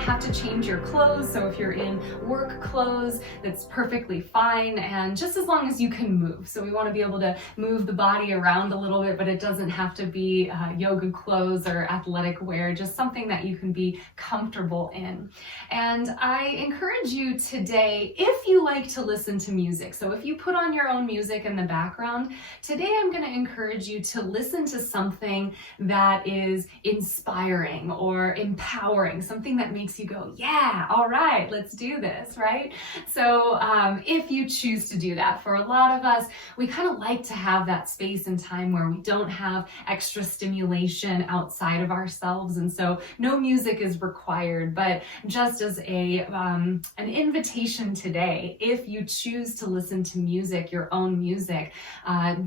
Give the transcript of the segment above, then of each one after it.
not have to change your clothes. So if you're in work clothes, that's perfectly fine. And just as long as you can move. So we want to be able to move the body around a little bit, but it doesn't have to be yoga clothes or athletic wear, just something that you can be comfortable in. And I encourage you today, if you like to listen to music, so if you put on your own music in the background, today I'm going to encourage you to listen to something that is inspiring or empowering, something that makes you go, yeah, all right, let's do this, right? So if you choose to do that, for a lot of us, we kind of like to have that space and time where we don't have extra stimulation outside of ourselves. And so no music is required, but just as an invitation today, if you choose to listen to music, your own music,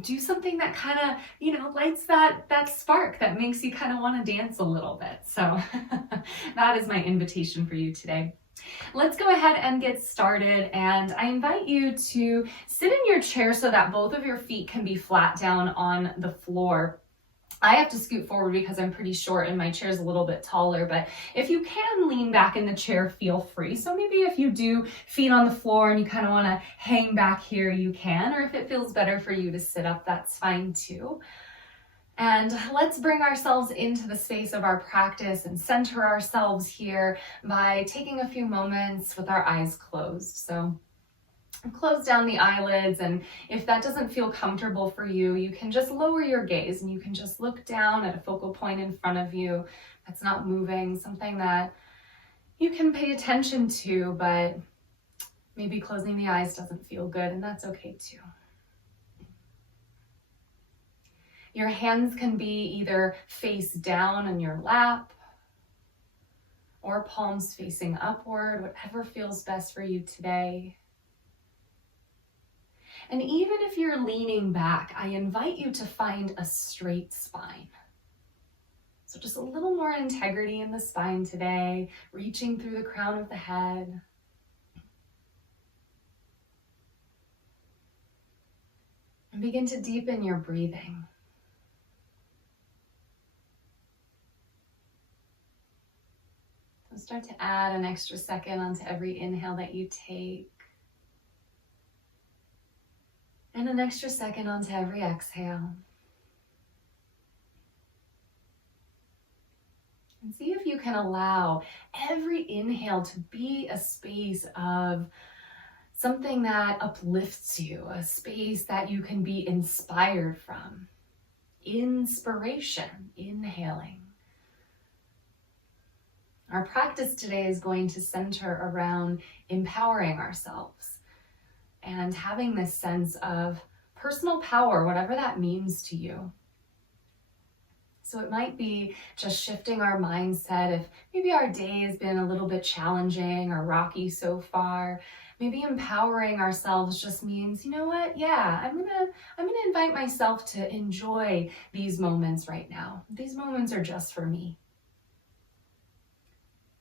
do something that kind of, lights that spark that makes you kind of want to dance a little bit. So that is my invitation for you today. Let's go ahead and get started, and I invite you to sit in your chair so that both of your feet can be flat down on the floor. I have to scoot forward because I'm pretty short and my chair is a little bit taller, but if you can lean back in the chair, feel free. So maybe if you do feet on the floor and you kind of want to hang back here, you can, or if it feels better for you to sit up, that's fine too. And let's bring ourselves into the space of our practice and center ourselves here by taking a few moments with our eyes closed. So close down the eyelids, and if that doesn't feel comfortable for you, you can just lower your gaze and you can just look down at a focal point in front of you that's not moving, something that you can pay attention to, but maybe closing the eyes doesn't feel good, and that's okay too. Your hands can be either face down in your lap or palms facing upward, whatever feels best for you today. And even if you're leaning back, I invite you to find a straight spine. So just a little more integrity in the spine today, reaching through the crown of the head. And begin to deepen your breathing. So start to add an extra second onto every inhale that you take. And an extra second onto every exhale. And see if you can allow every inhale to be a space of something that uplifts you, a space that you can be inspired from. Inspiration, inhaling. Our practice today is going to center around empowering ourselves and having this sense of personal power, whatever that means to you. So it might be just shifting our mindset if maybe our day has been a little bit challenging or rocky so far. Maybe empowering ourselves just means, you know what? Yeah, I'm gonna invite myself to enjoy these moments right now. These moments are just for me.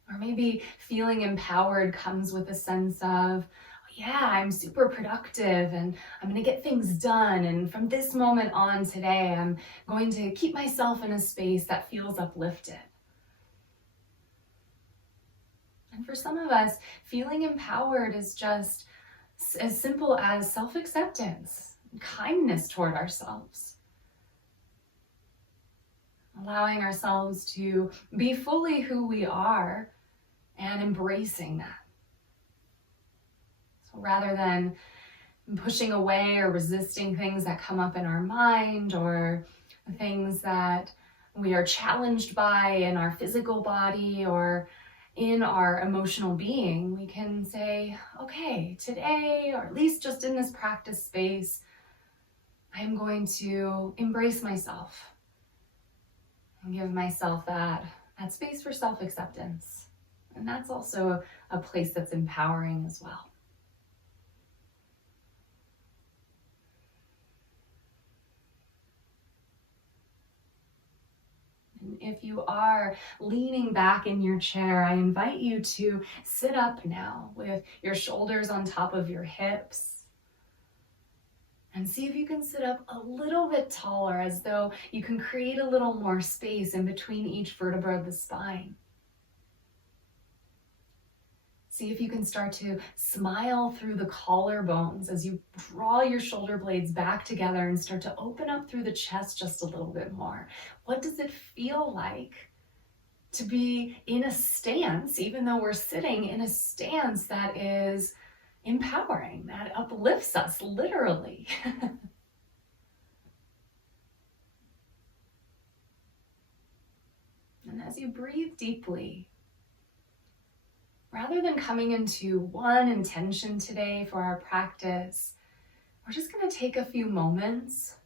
Or maybe feeling empowered comes with a sense of, yeah, I'm super productive and I'm going to get things done. And from this moment on today, I'm going to keep myself in a space that feels uplifted. And for some of us, feeling empowered is just as simple as self-acceptance, kindness toward ourselves. Allowing ourselves to be fully who we are and embracing that. So rather than pushing away or resisting things that come up in our mind or things that we are challenged by in our physical body or in our emotional being, we can say, okay, today, or at least just in this practice space, I am going to embrace myself and give myself that space for self-acceptance. And that's also a place that's empowering as well. And if you are leaning back in your chair, I invite you to sit up now with your shoulders on top of your hips. And see if you can sit up a little bit taller, as though you can create a little more space in between each vertebra of the spine. See if you can start to smile through the collarbones as you draw your shoulder blades back together and start to open up through the chest just a little bit more. What does it feel like to be in a stance, even though we're sitting in a stance that is empowering, that uplifts us, literally? And as you breathe deeply, rather than coming into one intention today for our practice, we're just going to take a few moments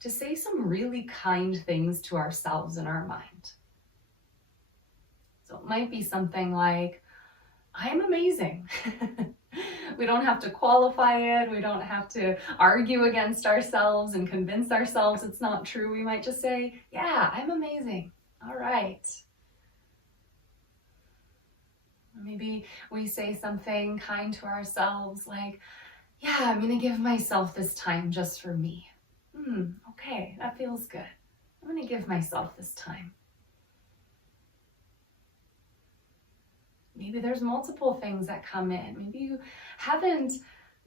to say some really kind things to ourselves in our mind. So it might be something like, I'm amazing. We don't have to qualify it. We don't have to argue against ourselves and convince ourselves it's not true. We might just say, yeah, I'm amazing. All right. Maybe we say something kind to ourselves like, yeah, I'm going to give myself this time just for me. Okay, that feels good. I'm going to give myself this time. Maybe there's multiple things that come in. Maybe you haven't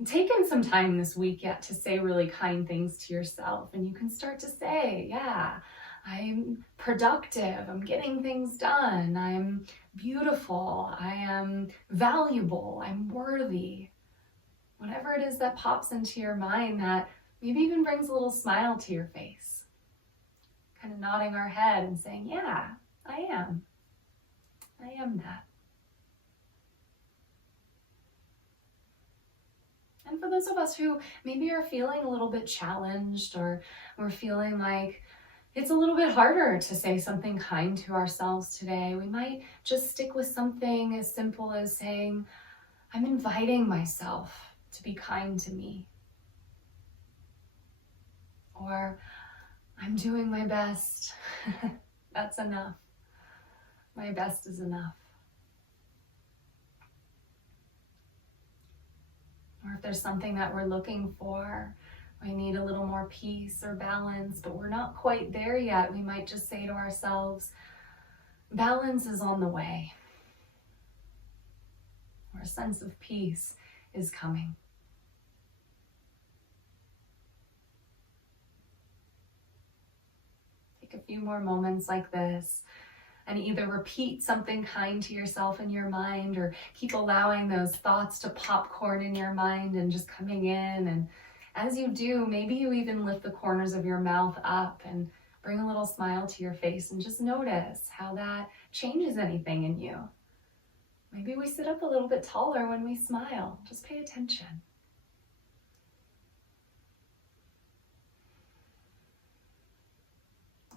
taken some time this week yet to say really kind things to yourself, and you can start to say, yeah, I'm productive, I'm getting things done, I'm beautiful, I am valuable, I'm worthy. Whatever it is that pops into your mind that maybe even brings a little smile to your face. Kind of nodding our head and saying, yeah, I am that. And for those of us who maybe are feeling a little bit challenged, or we're feeling like it's a little bit harder to say something kind to ourselves today, we might just stick with something as simple as saying, I'm inviting myself to be kind to me. Or, I'm doing my best. That's enough. My best is enough. Or if there's something that we're looking for, we need a little more peace or balance, but we're not quite there yet, we might just say to ourselves, balance is on the way. Or a sense of peace is coming. Take a few more moments like this and either repeat something kind to yourself in your mind, or keep allowing those thoughts to popcorn in your mind and just coming in. And as you do, maybe you even lift the corners of your mouth up and bring a little smile to your face, and just notice how that changes anything in you. Maybe we sit up a little bit taller when we smile. Just pay attention.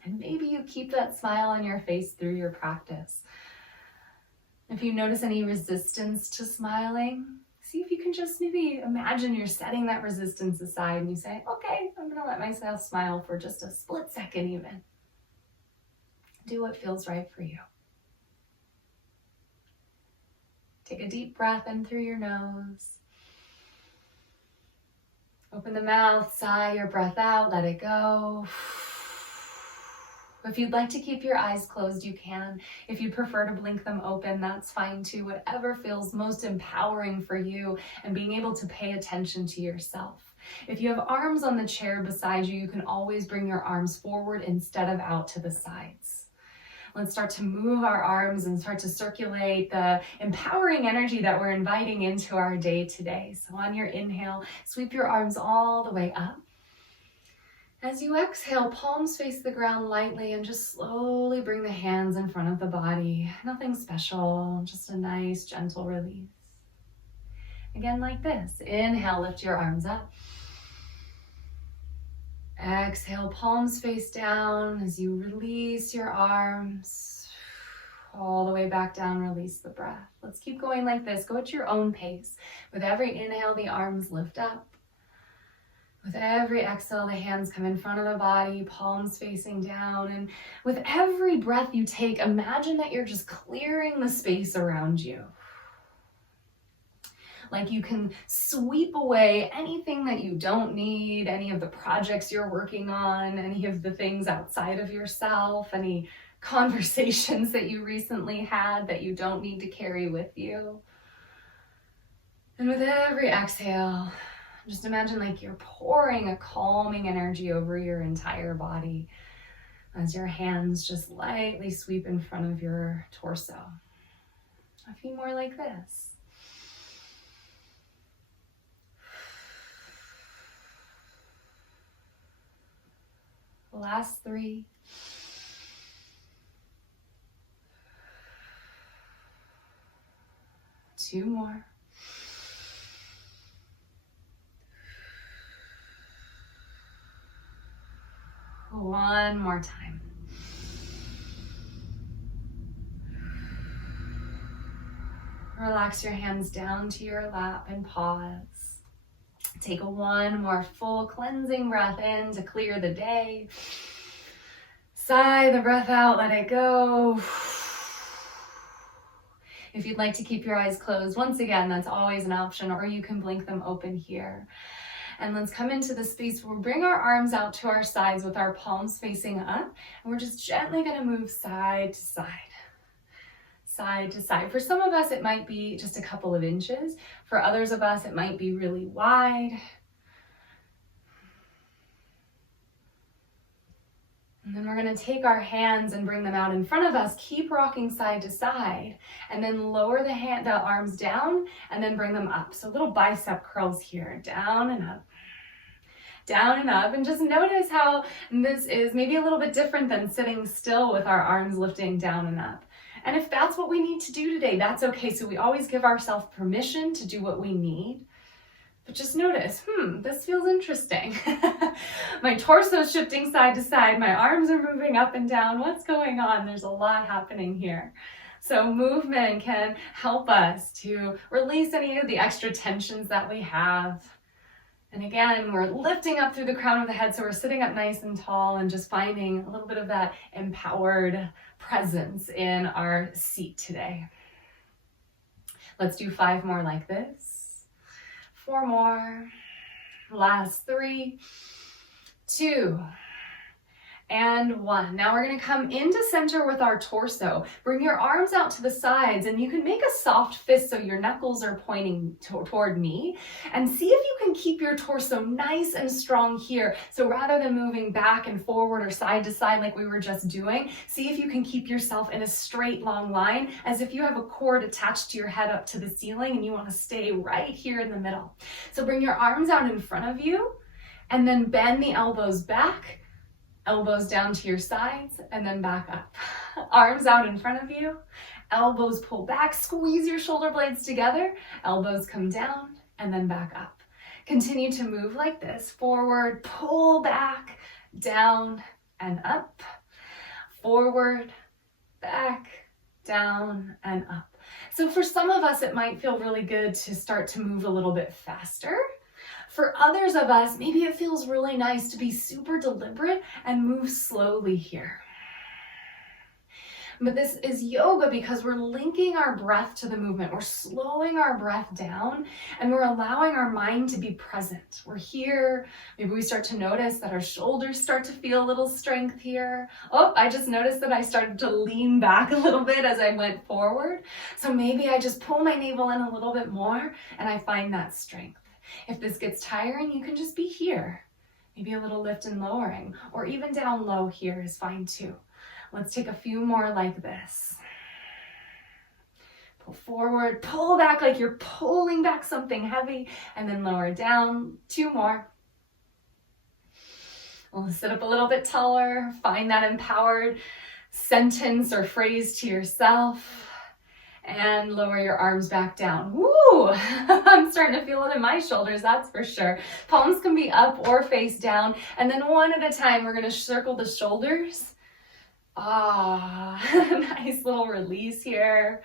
And maybe you keep that smile on your face through your practice. If you notice any resistance to smiling, see if you can just maybe imagine you're setting that resistance aside and you say, okay, I'm going to let myself smile for just a split second even. Do what feels right for you. Take a deep breath in through your nose. Open the mouth, sigh your breath out, let it go. If you'd like to keep your eyes closed, you can. If you prefer to blink them open, that's fine too. Whatever feels most empowering for you, and being able to pay attention to yourself. If you have arms on the chair beside you, you can always bring your arms forward instead of out to the sides. Let's start to move our arms and start to circulate the empowering energy that we're inviting into our day today. So on your inhale, sweep your arms all the way up. As you exhale, palms face the ground lightly, and just slowly bring the hands in front of the body. Nothing special, just a nice, gentle release. Again, like this. Inhale, lift your arms up. Exhale, palms face down as you release your arms. All the way back down, release the breath. Let's keep going like this. Go at your own pace. With every inhale, the arms lift up. With every exhale, the hands come in front of the body, palms facing down. And with every breath you take, imagine that you're just clearing the space around you. Like you can sweep away anything that you don't need, any of the projects you're working on, any of the things outside of yourself, any conversations that you recently had that you don't need to carry with you. And with every exhale, just imagine like you're pouring a calming energy over your entire body as your hands just lightly sweep in front of your torso. A few more like this. Last 3. Two more. One more time. Relax your hands down to your lap and pause. Take one more full cleansing breath in to clear the day. Sigh the breath out, let it go. If you'd like to keep your eyes closed, once again, that's always an option, or you can blink them open here. And let's come into the space where we bring our arms out to our sides with our palms facing up. And we're just gently going to move side to side. Side to side. For some of us, it might be just a couple of inches. For others of us, it might be really wide. And then we're going to take our hands and bring them out in front of us. Keep rocking side to side. And then lower the arms down and then bring them up. So little bicep curls here. Down and up. Down and up. And just notice how this is maybe a little bit different than sitting still with our arms lifting down and up. And if that's what we need to do today, that's okay. So we always give ourselves permission to do what we need. But just notice, this feels interesting. My torso's shifting side to side. My arms are moving up and down. What's going on? There's a lot happening here. So movement can help us to release any of the extra tensions that we have. And again, we're lifting up through the crown of the head. So we're sitting up nice and tall and just finding a little bit of that empowered presence in our seat today. Let's do 5 more like this. 4 more. Last 3, 2, and 1. Now we're going to come into center with our torso. Bring your arms out to the sides, and you can make a soft fist so your knuckles are pointing toward me. And see if you can keep your torso nice and strong here. So rather than moving back and forward or side to side like we were just doing, see if you can keep yourself in a straight long line as if you have a cord attached to your head up to the ceiling and you want to stay right here in the middle. So bring your arms out in front of you and then bend the elbows back. Elbows down to your sides and then back up. Arms out in front of you. Elbows pull back. Squeeze your shoulder blades together. Elbows come down and then back up. Continue to move like this. Forward, pull back, down and up. Forward, back, down and up. So for some of us, it might feel really good to start to move a little bit faster. For others of us, maybe it feels really nice to be super deliberate and move slowly here. But this is yoga because we're linking our breath to the movement. We're slowing our breath down and we're allowing our mind to be present. We're here. Maybe we start to notice that our shoulders start to feel a little strength here. Oh, I just noticed that I started to lean back a little bit as I went forward. So maybe I just pull my navel in a little bit more and I find that strength. If this gets tiring, you can just be here. Maybe a little lift and lowering, or even down low here is fine too. Let's take a few more like this. Pull forward, pull back like you're pulling back something heavy, and then lower down. 2 more. We'll sit up a little bit taller, find that empowered sentence or phrase to yourself. And lower your arms back down. Woo! I'm starting to feel it in my shoulders, that's for sure. Palms can be up or face down. And then one at a time, we're gonna circle the shoulders. Nice little release here.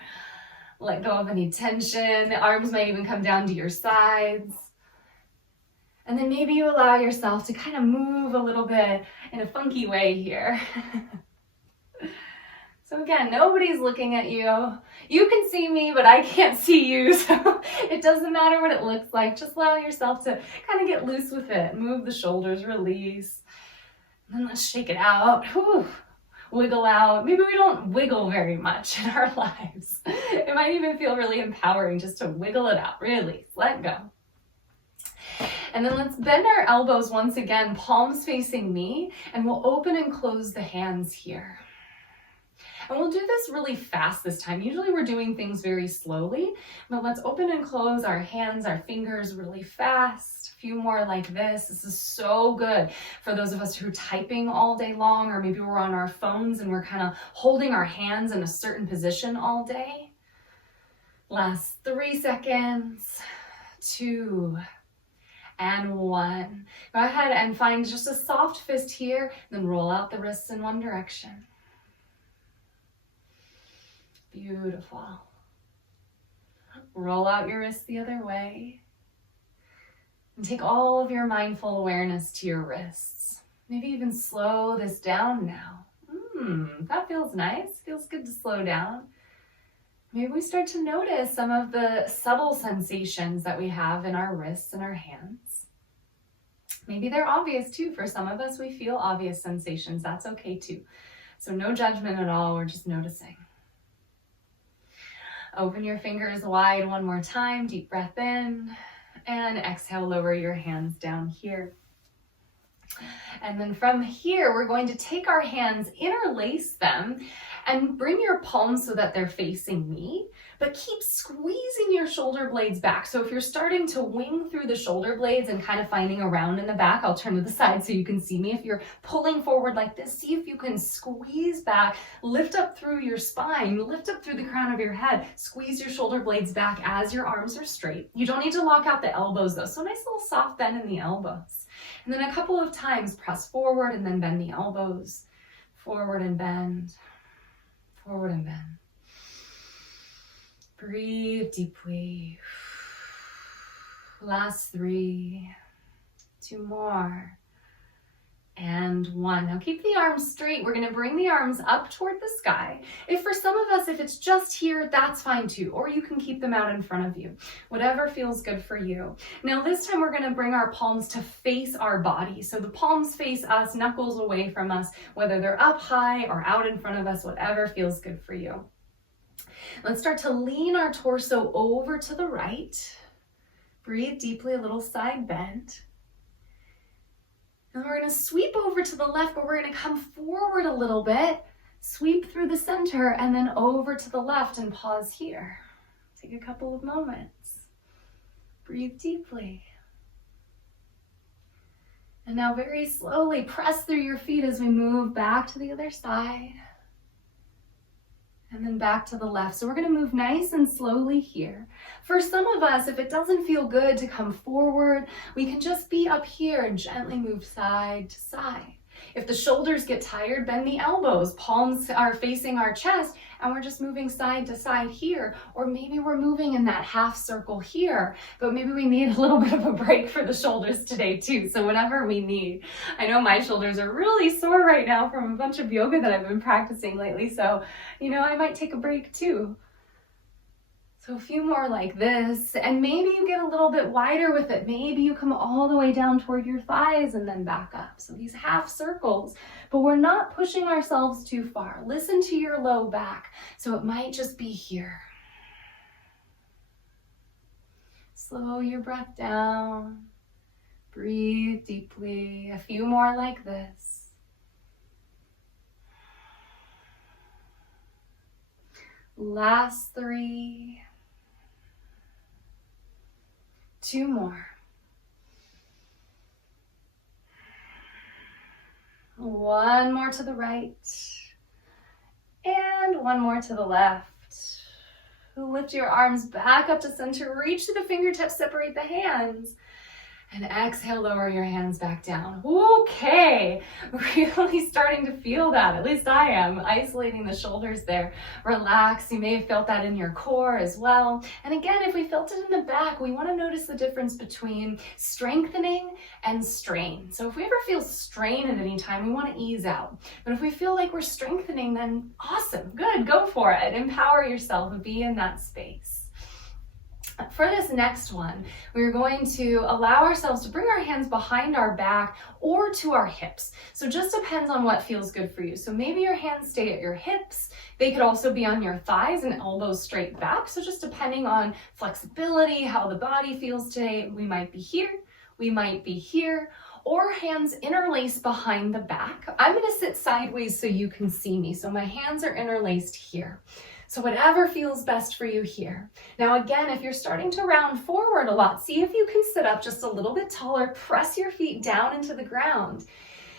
Let go of any tension. The arms might even come down to your sides. And then maybe you allow yourself to kind of move a little bit in a funky way here. So again, nobody's looking at you. You can see me, but I can't see you. So it doesn't matter what it looks like. Just allow yourself to kind of get loose with it. Move the shoulders, release. And then let's shake it out. Whew. wiggle out. Maybe we don't wiggle very much in our lives. It might even feel really empowering just to wiggle it out, release, let go. And then let's bend our elbows once again, palms facing me, and we'll open and close the hands here. And we'll do this really fast this time. Usually we're doing things very slowly, but let's open and close our hands, our fingers really fast. A few more like this. This is so good for those of us who are typing all day long, or maybe we're on our phones and we're kind of holding our hands in a certain position all day. Last 3 seconds, 2, and 1. Go ahead and find just a soft fist here, then roll out the wrists in one direction. Beautiful. Roll out your wrists the other way. And take all of your mindful awareness to your wrists. Maybe even slow this down now. That feels nice. Feels good to slow down. Maybe we start to notice some of the subtle sensations that we have in our wrists and our hands. Maybe they're obvious too. For some of us, we feel obvious sensations. That's okay too. So no judgment at all. We're just noticing. Open your fingers wide one more time. Deep breath in. And exhale, lower your hands down here. And then from here, we're going to take our hands, interlace them, and bring your palms so that they're facing me, but keep squeezing your shoulder blades back. So if you're starting to wing through the shoulder blades and kind of finding a round in the back, I'll turn to the side so you can see me. If you're pulling forward like this, see if you can squeeze back, lift up through your spine, lift up through the crown of your head, squeeze your shoulder blades back as your arms are straight. You don't need to lock out the elbows though, so a nice little soft bend in the elbows. And then a couple of times, press forward and then bend the elbows, forward and bend. Forward and bend. Breathe deeply. Last 3, 2 more, and 1. Now keep the arms straight. We're going to bring the arms up toward the sky. If for some of us, if it's just here, that's fine too. Or you can keep them out in front of you. Whatever feels good for you. Now this time we're going to bring our palms to face our body. So the palms face us, knuckles away from us, whether they're up high or out in front of us, whatever feels good for you. Let's start to lean our torso over to the right. Breathe deeply, a little side bend. And we're going to sweep over to the left, but we're going to come forward a little bit, sweep through the center, and then over to the left and pause here. Take a couple of moments. Breathe deeply. And now very slowly press through your feet as we move back to the other side. And then back to the left. So we're going to move nice and slowly here. For some of us, if it doesn't feel good to come forward, we can just be up here and gently move side to side. If the shoulders get tired, bend the elbows. Palms are facing our chest, and we're just moving side to side here. Or maybe we're moving in that half circle here, but maybe we need a little bit of a break for the shoulders today too. So whatever we need. I know my shoulders are really sore right now from a bunch of yoga that I've been practicing lately. So, I might take a break too. So a few more like this, and maybe you get a little bit wider with it. Maybe you come all the way down toward your thighs and then back up. So these half circles, but we're not pushing ourselves too far. Listen to your low back. So it might just be here. Slow your breath down. Breathe deeply. A few more like this. Last 3. 2 more. 1 more to the right. And 1 more to the left. Lift your arms back up to center. Reach to the fingertips, separate the hands. And exhale, lower your hands back down. Okay, really starting to feel that. At least I am. Isolating the shoulders there. Relax. You may have felt that in your core as well. And again, if we felt it in the back, we want to notice the difference between strengthening and strain. So if we ever feel strain at any time, we want to ease out. But if we feel like we're strengthening, then awesome. Good. Go for it. Empower yourself and be in that space. For this next one, we're going to allow ourselves to bring our hands behind our back or to our hips. So just depends on what feels good for you. So maybe your hands stay at your hips. They could also be on your thighs and elbows straight back. So just depending on flexibility, how the body feels today, we might be here, we might be here, or hands interlaced behind the back. I'm going to sit sideways so you can see me. So my hands are interlaced here. So whatever feels best for you here. Now again, if you're starting to round forward a lot, see if you can sit up just a little bit taller, press your feet down into the ground.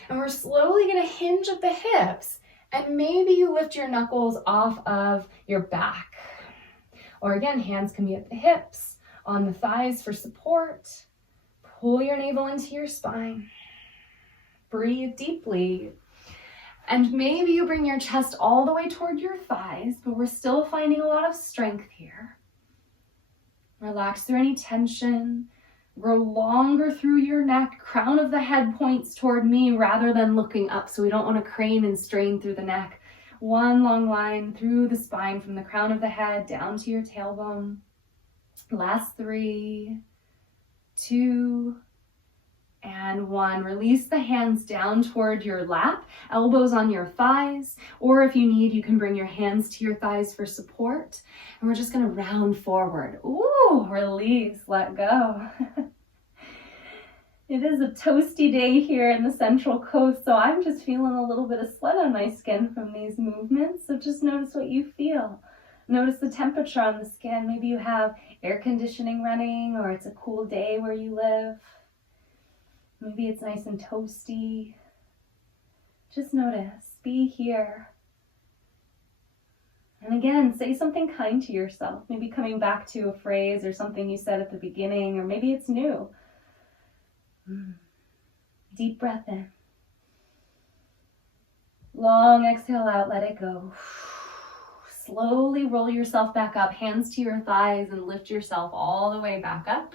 And we're slowly going to hinge at the hips. And maybe you lift your knuckles off of your back. Or again, hands can be at the hips, on the thighs for support. Pull your navel into your spine. Breathe deeply. And maybe you bring your chest all the way toward your thighs, but we're still finding a lot of strength here. Relax through any tension. Grow longer through your neck. Crown of the head points toward me rather than looking up, so we don't want to crane and strain through the neck. One long line through the spine from the crown of the head down to your tailbone. Last 3, 2, and 1. Release the hands down toward your lap, elbows on your thighs, or if you need, you can bring your hands to your thighs for support. And we're just going to round forward. Ooh, release, let go. It is a toasty day here in the Central Coast, so I'm just feeling a little bit of sweat on my skin from these movements. So just notice what you feel. Notice the temperature on the skin. Maybe you have air conditioning running, or it's a cool day where you live. Maybe it's nice and toasty. Just notice, be here. And again, say something kind to yourself. Maybe coming back to a phrase or something you said at the beginning, or maybe it's new. Deep breath in. Long exhale out, let it go. Slowly roll yourself back up, hands to your thighs, and lift yourself all the way back up.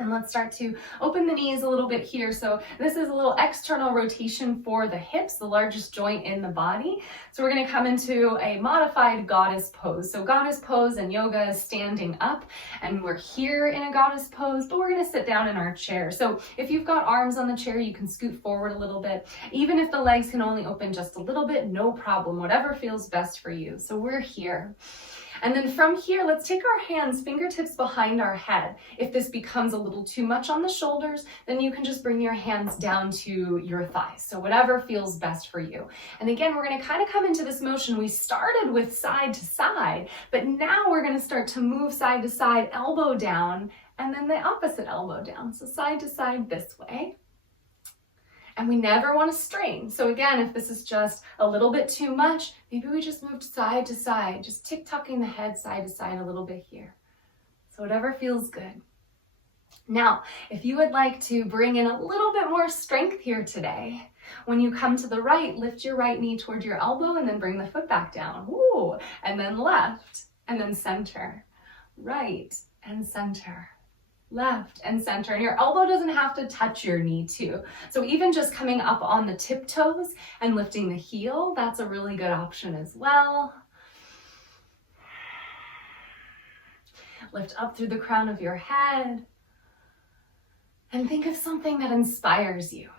And let's start to open the knees a little bit here. So this is a little external rotation for the hips, the largest joint in the body. So we're going to come into a modified goddess pose. So goddess pose in yoga is standing up, and we're here in a goddess pose, but we're going to sit down in our chair. So if you've got arms on the chair, you can scoot forward a little bit. Even if the legs can only open just a little bit, no problem, whatever feels best for you. So we're here. And then from here, let's take our hands, fingertips behind our head. If this becomes a little too much on the shoulders, then you can just bring your hands down to your thighs. So whatever feels best for you. And again, we're going to kind of come into this motion. We started with side to side, but now we're going to start to move side to side, elbow down, and then the opposite elbow down. So side to side this way. And we never want to strain. So again, if this is just a little bit too much, maybe we just moved side to side, just tick-tocking the head side to side a little bit here. So whatever feels good. Now, if you would like to bring in a little bit more strength here today, when you come to the right, lift your right knee toward your elbow and then bring the foot back down. Ooh, and then left, and then center, right, and center. Left and center, and your elbow doesn't have to touch your knee too. So even just coming up on the tiptoes and lifting the heel, that's a really good option as well. Lift up through the crown of your head and think of something that inspires you.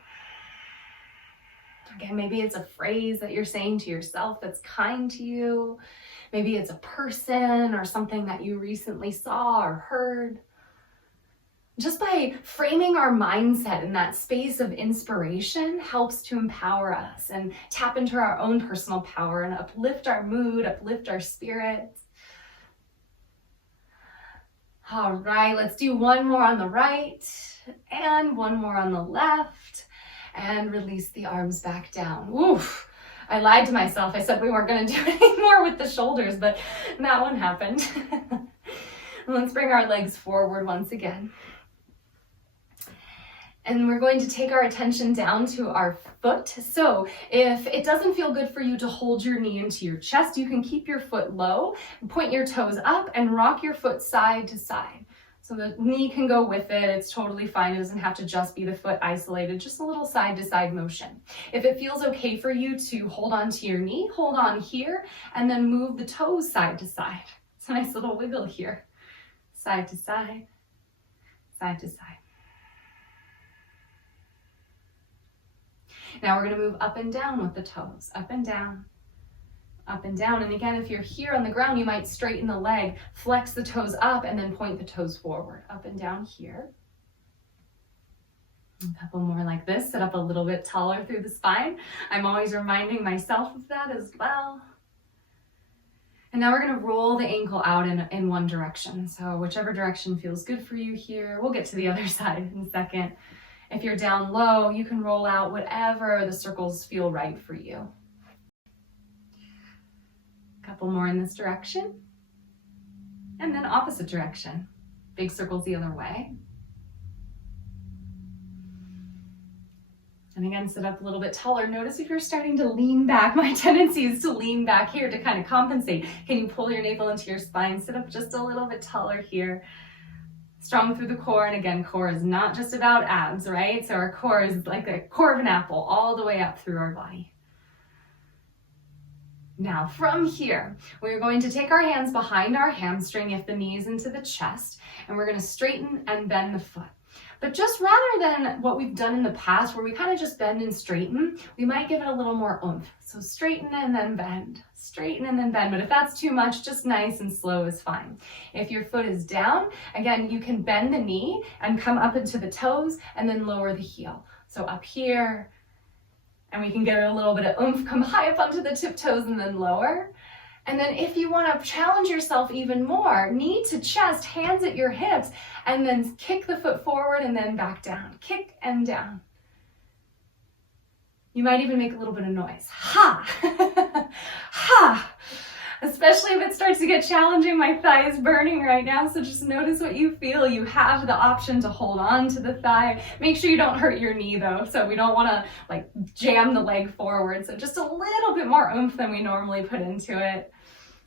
Again, maybe it's a phrase that you're saying to yourself that's kind to you. Maybe it's a person or something that you recently saw or heard. Just by framing our mindset in that space of inspiration helps to empower us and tap into our own personal power and uplift our mood, uplift our spirit. All right, let's do one more on the right and one more on the left, and release the arms back down. Oof, I lied to myself. I said we weren't going to do any more with the shoulders, but that one happened. Let's bring our legs forward once again. And we're going to take our attention down to our foot. So if it doesn't feel good for you to hold your knee into your chest, you can keep your foot low, point your toes up, and rock your foot side to side. So the knee can go with it. It's totally fine. It doesn't have to just be the foot isolated, just a little side to side motion. If it feels okay for you to hold on to your knee, hold on here, and then move the toes side to side. It's a nice little wiggle here. side to side, side to side. Now we're going to move up and down with the toes, up and down, up and down. And again, if you're here on the ground, you might straighten the leg, flex the toes up, and then point the toes forward, up and down here. A couple more like this. Sit up a little bit taller through the spine. I'm always reminding myself of that as well. And now we're going to roll the ankle out in one direction. So whichever direction feels good for you here. We'll get to the other side in a second. If you're down low, you can roll out whatever the circles feel right for you. A couple more in this direction. And then opposite direction. Big circles the other way. And again, sit up a little bit taller. Notice if you're starting to lean back. My tendency is to lean back here to kind of compensate. Can you pull your navel into your spine? Sit up just a little bit taller here. Strong through the core. And again, core is not just about abs, right? So our core is like the core of an apple all the way up through our body. Now from here, we're going to take our hands behind our hamstring if the knee is into the chest, and we're going to straighten and bend the foot. But just rather than what we've done in the past where we kind of just bend and straighten, we might give it a little more oomph. So straighten and then bend, straighten and then bend. But if that's too much, just nice and slow is fine. If your foot is down, again, you can bend the knee and come up into the toes and then lower the heel. So up here, and we can get a little bit of oomph, come high up onto the tiptoes and then lower. And then if you want to challenge yourself even more, knee to chest, hands at your hips, and then kick the foot forward and then back down. Kick and down. You might even make a little bit of noise. Ha! Ha! Especially if it starts to get challenging, my thigh is burning right now, so just notice what you feel. You have the option to hold on to the thigh. Make sure you don't hurt your knee though, so we don't want to like jam the leg forward. So just a little bit more oomph than we normally put into it.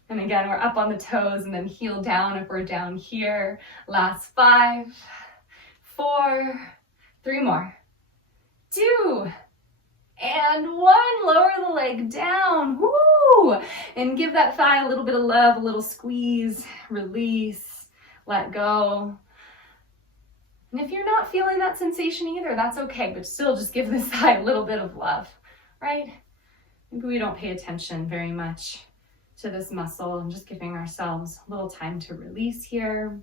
And again, we're up on the toes and then heel down if we're down here. Last 5, 4, 3 more. 2, and 1. Lower the leg down. Woo! And give that thigh a little bit of love, a little squeeze, release, let go. And if you're not feeling that sensation either, that's okay, but still just give this thigh a little bit of love, right? Maybe we don't pay attention very much to this muscle and just giving ourselves a little time to release here.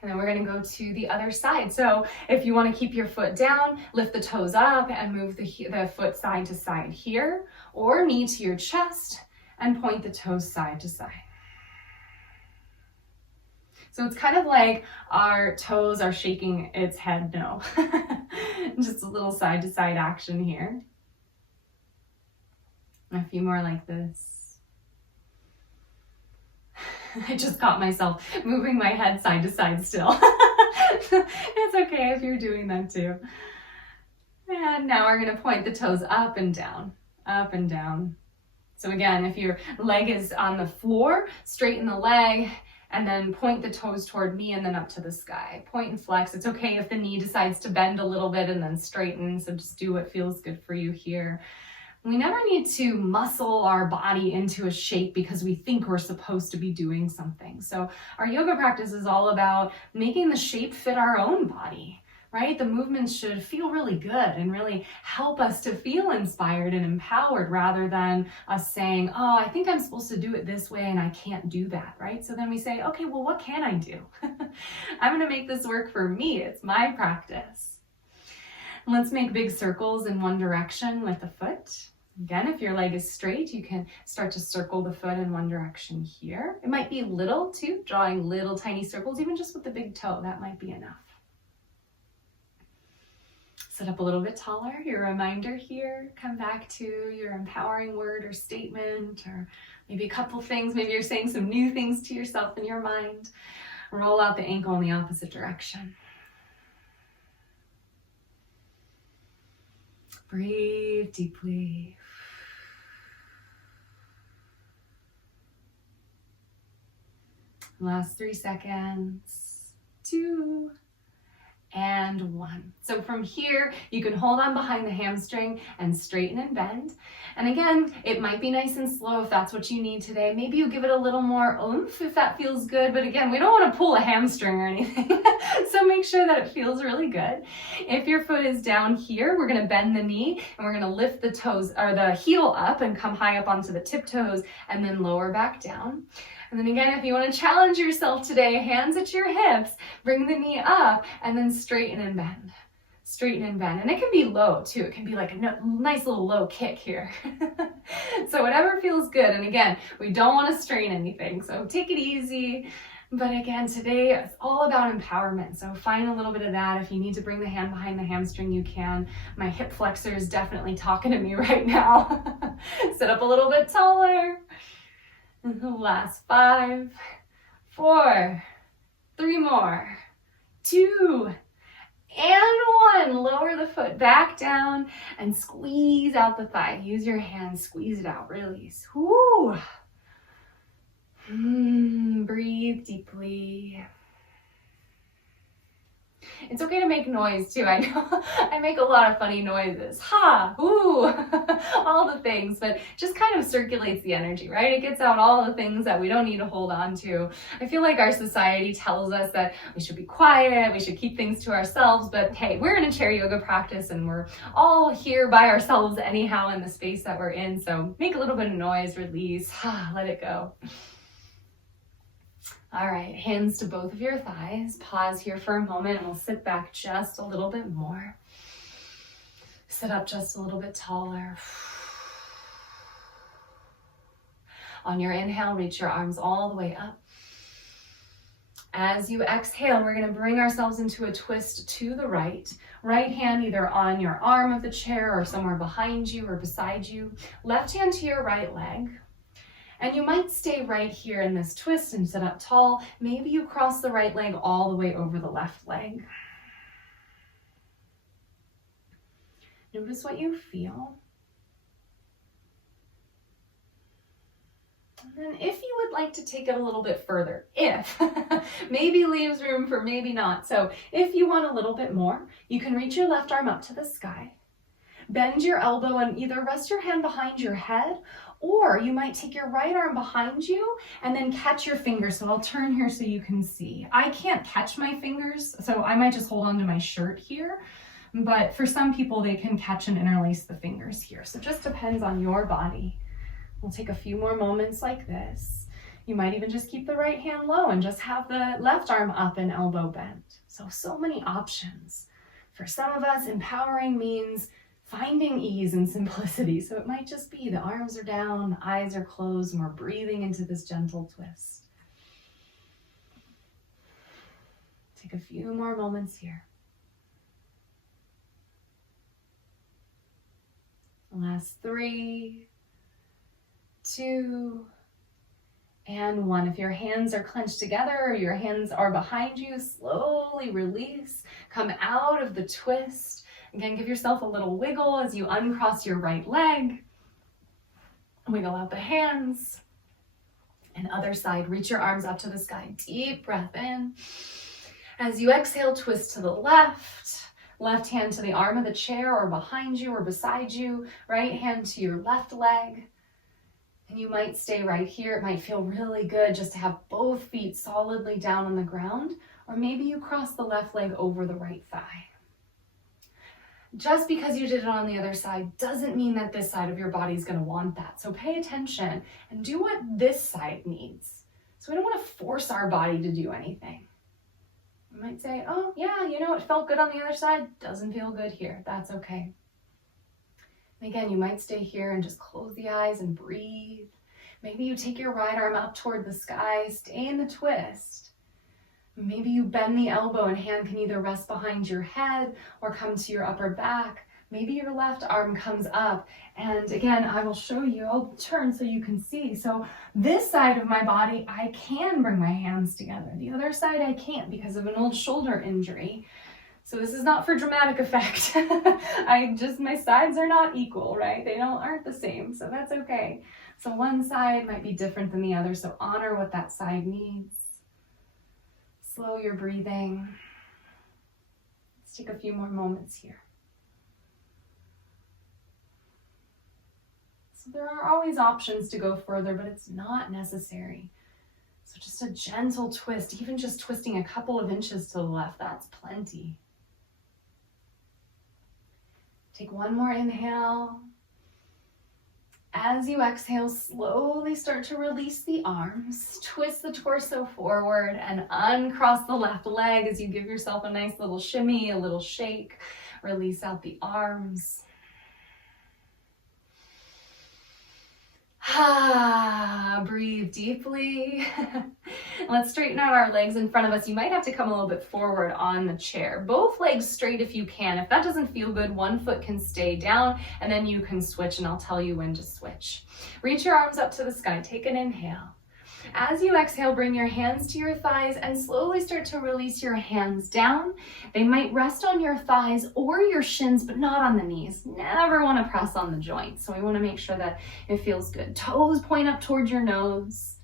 And then we're going to go to the other side. So if you want to keep your foot down, lift the toes up and move the foot side to side here, or knee to your chest and point the toes side to side. So it's kind of like our toes are shaking its head no. Just a little side to side action here. A few more like this. I just caught myself moving my head side to side still. It's okay if you're doing that too. And now we're going to point the toes up and down, up and down. So again, if your leg is on the floor, straighten the leg and then point the toes toward me and then up to the sky. Point and flex. It's okay if the knee decides to bend a little bit and then straighten. So just do what feels good for you here. We never need to muscle our body into a shape because we think we're supposed to be doing something. So our yoga practice is all about making the shape fit our own body, right? The movements should feel really good and really help us to feel inspired and empowered rather than us saying, oh, I think I'm supposed to do it this way and I can't do that, right? So then we say, okay, well, what can I do? I'm going to make this work for me. It's my practice. Let's make big circles in one direction with the foot. Again, if your leg is straight, you can start to circle the foot in one direction here. It might be little too, drawing little tiny circles, even just with the big toe, that might be enough. Sit up a little bit taller, your reminder here, come back to your empowering word or statement, or maybe a couple things, maybe you're saying some new things to yourself in your mind. Roll out the ankle in the opposite direction. Breathe deeply. Last 3 seconds. 2, and 1. So from here, you can hold on behind the hamstring and straighten and bend. And again, it might be nice and slow if that's what you need today. Maybe you give it a little more oomph if that feels good. But again, we don't want to pull a hamstring or anything. So make sure that it feels really good. If your foot is down here, we're going to bend the knee and we're going to lift the toes or the heel up and come high up onto the tiptoes and then lower back down. And then again, if you want to challenge yourself today, hands at your hips, bring the knee up and then straighten and bend. Straighten and bend. And it can be low too. It can be like a nice little low kick here. So whatever feels good. And again, we don't want to strain anything. So take it easy. But again, today it's all about empowerment. So find a little bit of that. If you need to bring the hand behind the hamstring, you can. My hip flexor is definitely talking to me right now. Sit up a little bit taller. Last 5, 4, 3 more, 2, and 1. Lower the foot back down and squeeze out the thigh. Use your hands, squeeze it out, release. Whoo. Breathe deeply. It's okay to make noise too. I know I make a lot of funny noises. Ha, ooh, all the things, but just kind of circulates the energy, right? It gets out all the things that we don't need to hold on to. I feel like our society tells us that we should be quiet, we should keep things to ourselves, but hey, we're in a chair yoga practice and we're all here by ourselves anyhow in the space that we're in. So make a little bit of noise, release, let it go. All right, hands to both of your thighs. Pause here for a moment and we'll sit back just a little bit more. Sit up just a little bit taller. On your inhale, reach your arms all the way up. As you exhale, we're going to bring ourselves into a twist to the right. Right hand either on your arm of the chair or somewhere behind you or beside you. Left hand to your right leg. And you might stay right here in this twist and sit up tall. Maybe you cross the right leg all the way over the left leg. Notice what you feel. And then if you would like to take it a little bit further, maybe leaves room for maybe not. So if you want a little bit more, you can reach your left arm up to the sky. Bend your elbow and either rest your hand behind your head, or you might take your right arm behind you and then catch your fingers. So I'll turn here so you can see. I can't catch my fingers, so I might just hold on to my shirt here. But for some people, they can catch and interlace the fingers here. So it just depends on your body. We'll take a few more moments like this. You might even just keep the right hand low and just have the left arm up and elbow bent. So many options. For some of us, empowering means finding ease and simplicity. So it might just be the arms are down, the eyes are closed, and we're breathing into this gentle twist. Take a few more moments here. Last 3, 2, and 1. If your hands are clenched together or your hands are behind you, slowly release. Come out of the twist. Again, give yourself a little wiggle as you uncross your right leg. Wiggle out the hands. And other side, reach your arms up to the sky. Deep breath in. As you exhale, twist to the left. Left hand to the arm of the chair or behind you or beside you. Right hand to your left leg. And you might stay right here. It might feel really good just to have both feet solidly down on the ground. Or maybe you cross the left leg over the right thigh. Just because you did it on the other side doesn't mean that this side of your body is going to want that. So pay attention and do what this side needs. So we don't want to force our body to do anything. You might say, oh yeah, it felt good on the other side. Doesn't feel good here. That's okay. And again, you might stay here and just close the eyes and breathe. Maybe you take your right arm up toward the sky. Stay in the twist. Maybe you bend the elbow and hand can either rest behind your head or come to your upper back. Maybe your left arm comes up. And again, I will show you, I'll turn so you can see. So this side of my body, I can bring my hands together. The other side, I can't because of an old shoulder injury. So this is not for dramatic effect. My sides are not equal, right? They aren't the same, so that's okay. So one side might be different than the other, so honor what that side needs. Slow your breathing. Let's take a few more moments here. So there are always options to go further, but it's not necessary. So just a gentle twist, even just twisting a couple of inches to the left, that's plenty. Take one more inhale. As you exhale, slowly start to release the arms, twist the torso forward and uncross the left leg as you give yourself a nice little shimmy, a little shake. Release out the arms. Breathe deeply. Let's straighten out our legs in front of us. You might have to come a little bit forward on the chair. Both legs straight if you can. If that doesn't feel good, one foot can stay down and then you can switch, and I'll tell you when to switch. Reach your arms up to the sky. Take an inhale. As you exhale, bring your hands to your thighs and slowly start to release your hands down. They might rest on your thighs or your shins, but not on the knees. Never want to press on the joints. So we want to make sure that it feels good. Toes point up towards your nose.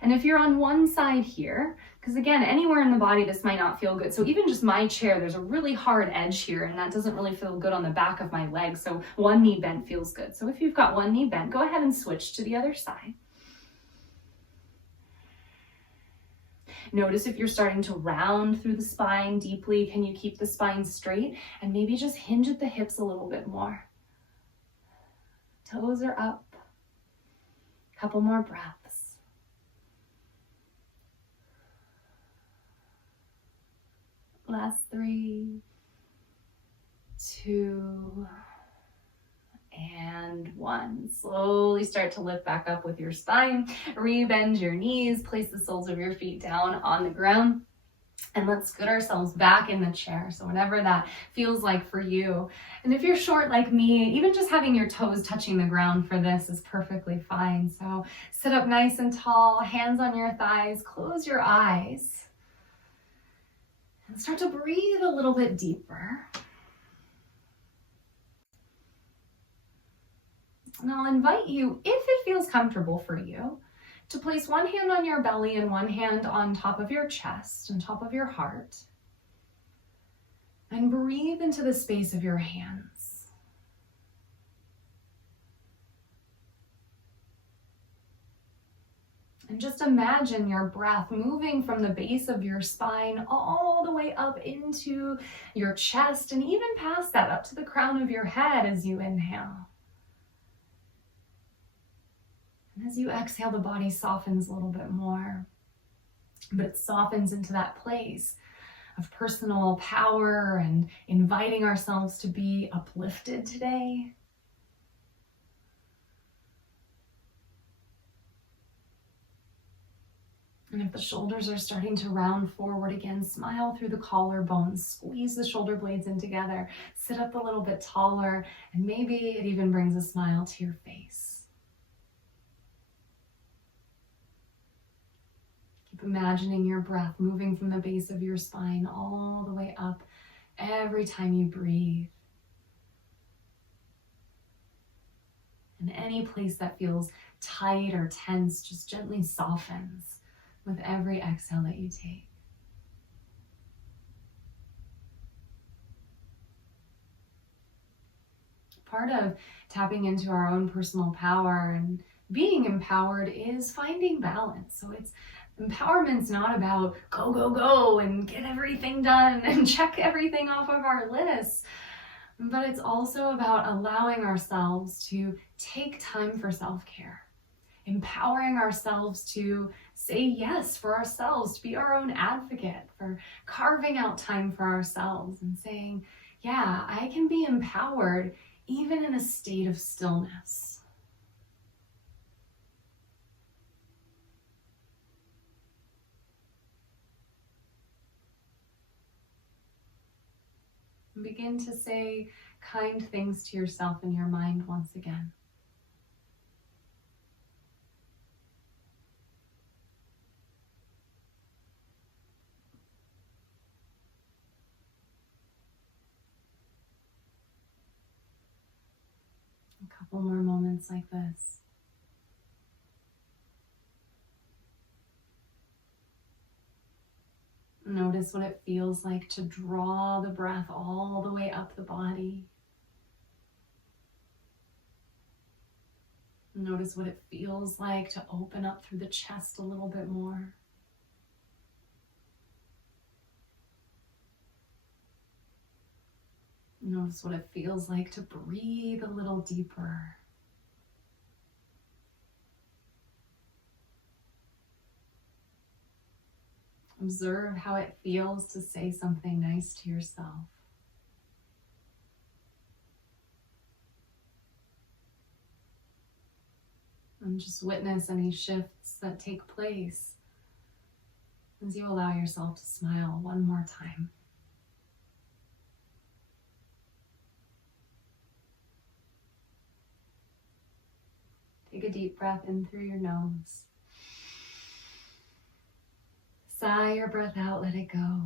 And if you're on one side here, because again, anywhere in the body, this might not feel good. So even just my chair, there's a really hard edge here, and that doesn't really feel good on the back of my leg. So one knee bent feels good. So if you've got one knee bent, go ahead and switch to the other side. Notice if you're starting to round through the spine deeply, can you keep the spine straight? And maybe just hinge at the hips a little bit more. Toes are up. Couple more breaths. Last 3, 2, and 1. Slowly start to lift back up with your spine. Rebend your knees. Place the soles of your feet down on the ground. And let's scoot ourselves back in the chair. So whatever that feels like for you. And if you're short like me, even just having your toes touching the ground for this is perfectly fine. So sit up nice and tall, hands on your thighs, close your eyes. And start to breathe a little bit deeper. And I'll invite you, if it feels comfortable for you, to place one hand on your belly and one hand on top of your chest, on top of your heart. And breathe into the space of your hands. And just imagine your breath moving from the base of your spine all the way up into your chest and even past that up to the crown of your head as you inhale. And as you exhale, the body softens a little bit more, but it softens into that place of personal power and inviting ourselves to be uplifted today. And if the shoulders are starting to round forward again, smile through the collarbones, squeeze the shoulder blades in together, sit up a little bit taller, and maybe it even brings a smile to your face. Keep imagining your breath moving from the base of your spine all the way up every time you breathe. And any place that feels tight or tense just gently softens with every exhale that you take. Part of tapping into our own personal power and being empowered is finding balance. So empowerment's not about go, go, go and get everything done and check everything off of our list. But it's also about allowing ourselves to take time for self-care. Empowering ourselves to say yes for ourselves, to be our own advocate, for carving out time for ourselves and saying, yeah, I can be empowered even in a state of stillness. And begin to say kind things to yourself in your mind once again. A couple more moments like this. Notice what it feels like to draw the breath all the way up the body. Notice what it feels like to open up through the chest a little bit more. Notice what it feels like to breathe a little deeper. Observe how it feels to say something nice to yourself. And just witness any shifts that take place as you allow yourself to smile one more time. Take a deep breath in through your nose. Sigh your breath out, let it go.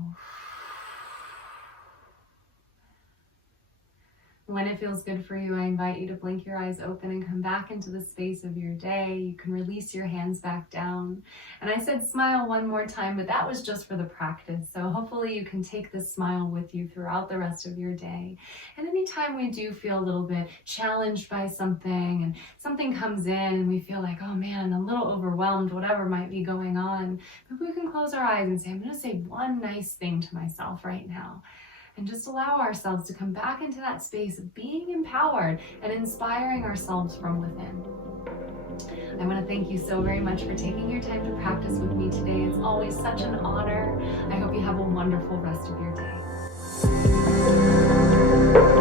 When it feels good for you, I invite you to blink your eyes open and come back into the space of your day. You can release your hands back down. And I said smile one more time, but that was just for the practice. So hopefully you can take this smile with you throughout the rest of your day. And anytime we do feel a little bit challenged by something and something comes in and we feel like, oh man, I'm a little overwhelmed, whatever might be going on, maybe we can close our eyes and say, I'm going to say one nice thing to myself right now. And just allow ourselves to come back into that space of being empowered and inspiring ourselves from within. I want to thank you so very much for taking your time to practice with me today. It's always such an honor. I hope you have a wonderful rest of your day.